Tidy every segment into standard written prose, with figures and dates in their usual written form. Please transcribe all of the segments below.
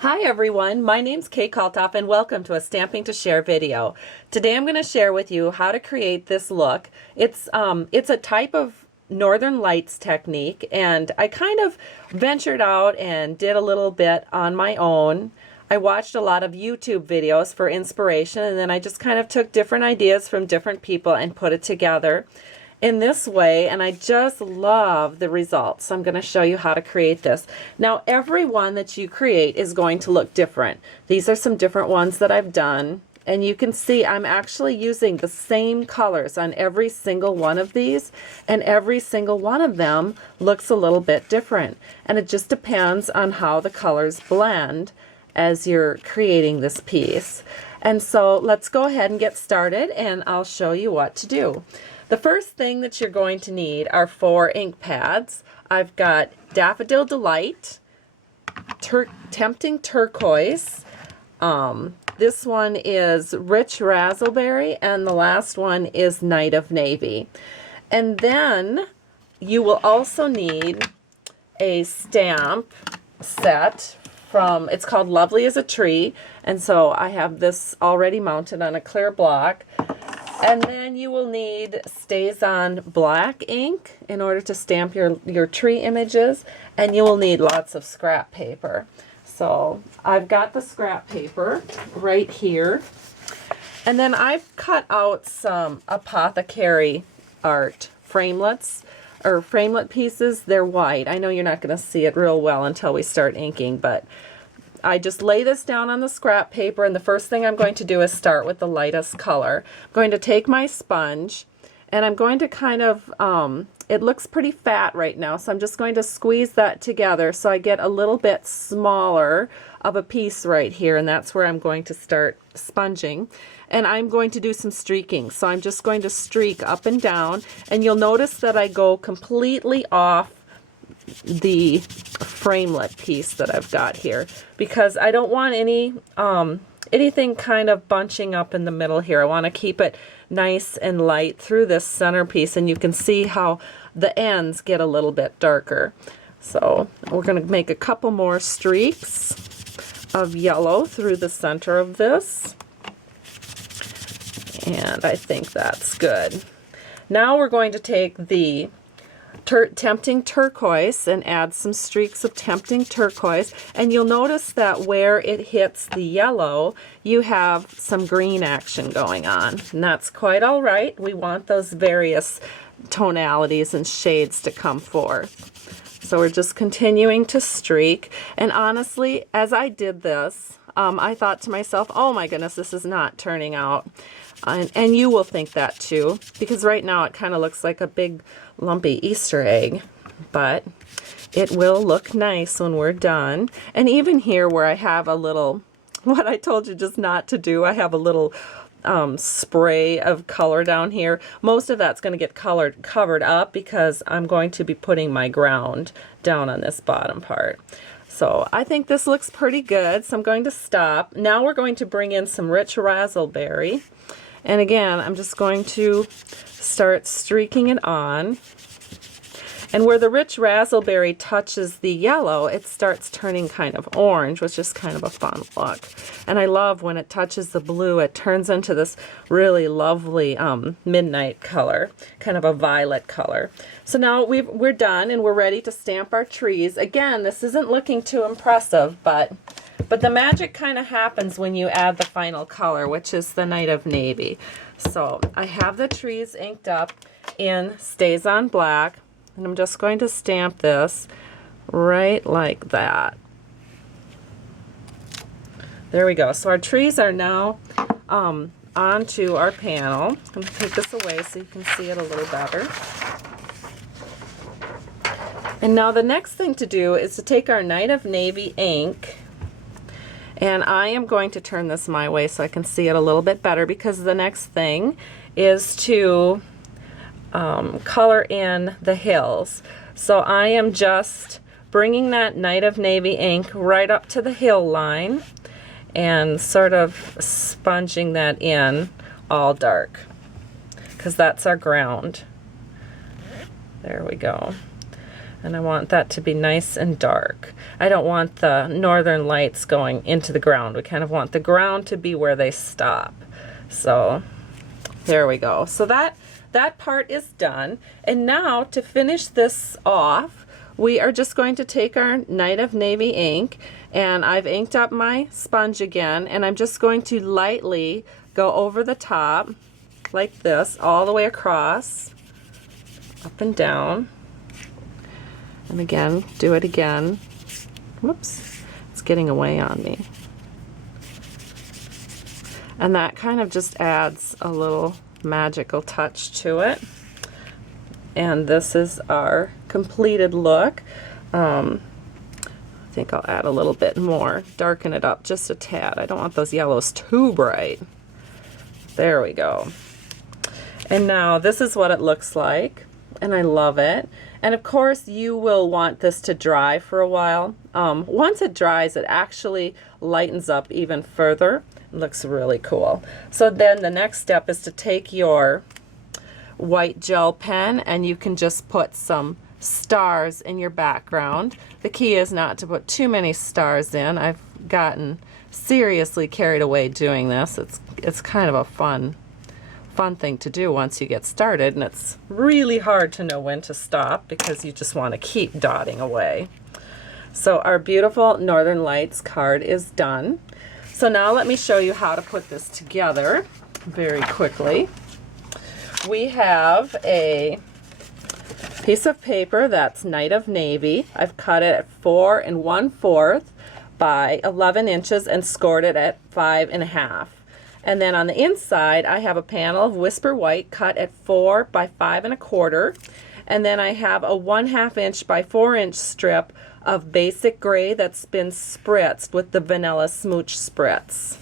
Hi everyone, my name's Kay Kalthoff and welcome to a Stamping to Share video. Today I'm going to share with you how to create this look. It's a type of Northern Lights technique, and I kind of ventured out and did a little bit on my own. I watched a lot of YouTube videos for inspiration, and then I just kind of took different ideas from different people and put it together in this way, and I just love the results. I'm going to show you how to create this. Now, every one that you create is going to look different. These are some different ones that I've done, and you can see I'm actually using the same colors on every single one of these, and every single one of them looks a little bit different, and it just depends on how the colors blend as you're creating this piece. And so let's go ahead and get started, and I'll show you what to do. The first thing that you're going to need are 4 ink pads. I've got Daffodil Delight, Tempting Turquoise, this one is Rich Razzleberry, and the last one is Night of Navy. And then you will also need a stamp set from, it's called Lovely as a Tree, and so I have this already mounted on a clear block. And then you will need StazOn black ink in order to stamp your tree images, and you will need lots of scrap paper. So I've got the scrap paper right here, and then I've cut out some apothecary art framelets, or framelit pieces. They're white. I know you're not going to see it real well until we start inking, but I just lay this down on the scrap paper, and the first thing I'm going to do is start with the lightest color. I'm going to take my sponge, and I'm going to kind of, it looks pretty fat right now, so I'm just going to squeeze that together so I get a little bit smaller of a piece right here, and that's where I'm going to start sponging. And I'm going to do some streaking, so I'm just going to streak up and down, and you'll notice that I go completely off the framelit piece that I've got here, because I don't want anything kind of bunching up in the middle here. I want to keep it nice and light through this centerpiece, and you can see how the ends get a little bit darker. So we're going to make a couple more streaks of yellow through the center of this, and I think that's good. Now we're going to take the Tempting Turquoise and add some streaks of Tempting Turquoise, and you'll notice that where it hits the yellow you have some green action going on, and that's quite all right. We want those various tonalities and shades to come forth. So we're just continuing to streak, and honestly, as I did this, I thought to myself, oh my goodness, this is not turning out. And you will think that too, because right now it kind of looks like a big lumpy Easter egg, but it will look nice when we're done. And even here where I have a little, what I told you just not to do, I have a little spray of color down here. Most of that's going to get covered up because I'm going to be putting my ground down on this bottom part. So I think this looks pretty good, so I'm going to stop. Now we're going to bring in some Rich Razzleberry. And again, I'm just going to start streaking it on. And where the Rich Razzleberry touches the yellow, it starts turning kind of orange, which is kind of a fun look. And I love when it touches the blue, it turns into this really lovely midnight color, kind of a violet color. So now we're done, and we're ready to stamp our trees. Again, this isn't looking too impressive, but the magic kind of happens when you add the final color, which is the Night of Navy. So I have the trees inked up in StazOn black, and I'm just going to stamp this right like that. There we go. So our trees are now onto our panel. I'm going to take this away so you can see it a little better. And now the next thing to do is to take our Night of Navy ink, and I am going to turn this my way so I can see it a little bit better, because the next thing is to color in the hills. So I am just bringing that Night of Navy ink right up to the hill line and sort of sponging that in all dark, because that's our ground. There we go. And I want that to be nice and dark. I don't want the northern lights going into the ground. We kind of want the ground to be where they stop. So there we go. So that part is done. And now to finish this off, we are just going to take our Night of Navy ink, and I've inked up my sponge again, and I'm just going to lightly go over the top like this, all the way across, up and down. And again, do it again. Whoops, it's getting away on me. And that kind of just adds a little magical touch to it. And this is our completed look. I think I'll add a little bit more, darken it up just a tad. I don't want those yellows too bright. There we go. And now this is what it looks like, and I love it. And of course you will want this to dry for a while. Once it dries, it actually lightens up even further. It looks really cool. So then the next step is to take your white gel pen, and you can just put some stars in your background. The key is not to put too many stars in. I've gotten seriously carried away doing this. It's kind of a fun thing to do once you get started, and it's really hard to know when to stop because you just want to keep dotting away. So our beautiful Northern Lights card is done. So now let me show you how to put this together very quickly. We have a piece of paper that's Night of Navy. I've cut it at 4 1/4 by 11 inches and scored it at 5 1/2. And then on the inside, I have a panel of Whisper White cut at 4 by 5 1/4. And then I have a 1/2 inch by 4 inch strip of basic gray that's been spritzed with the Vanilla Smooch Spritz.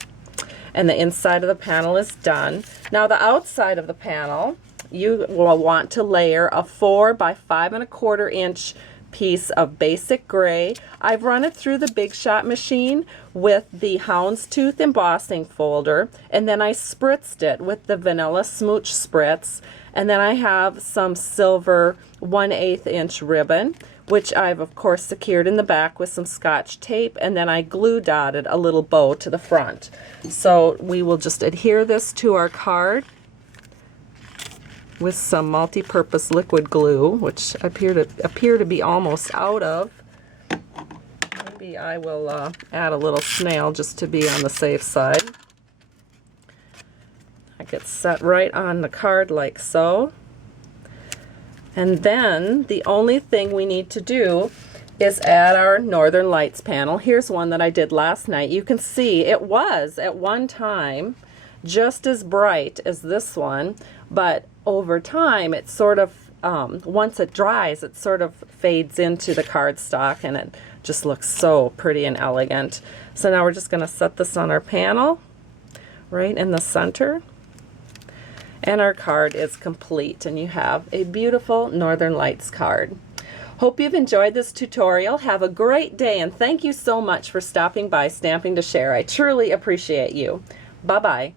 And the inside of the panel is done. Now the outside of the panel, you will want to layer a 4 by 5 1/4 inch piece of basic gray. I've run it through the Big Shot machine with the Houndstooth embossing folder, and then I spritzed it with the Vanilla Smooch Spritz, and then I have some silver 1/8 inch ribbon, which I've of course secured in the back with some Scotch tape, and then I glue dotted a little bow to the front. So we will just adhere this to our card with some multi-purpose liquid glue, which appear to be almost out of. Maybe I will add a little snail just to be on the safe side. That gets set right on the card like so. And then the only thing we need to do is add our Northern Lights panel. Here's one that I did last night. You can see it was at one time just as bright as this one, but over time it sort of, once it dries, it sort of fades into the cardstock, and it just looks so pretty and elegant. So now we're just going to set this on our panel right in the center, and our card is complete, and you have a beautiful Northern Lights card. Hope you've enjoyed this tutorial. Have a great day, and thank you so much for stopping by Stamping to Share. I truly appreciate you. Bye-bye.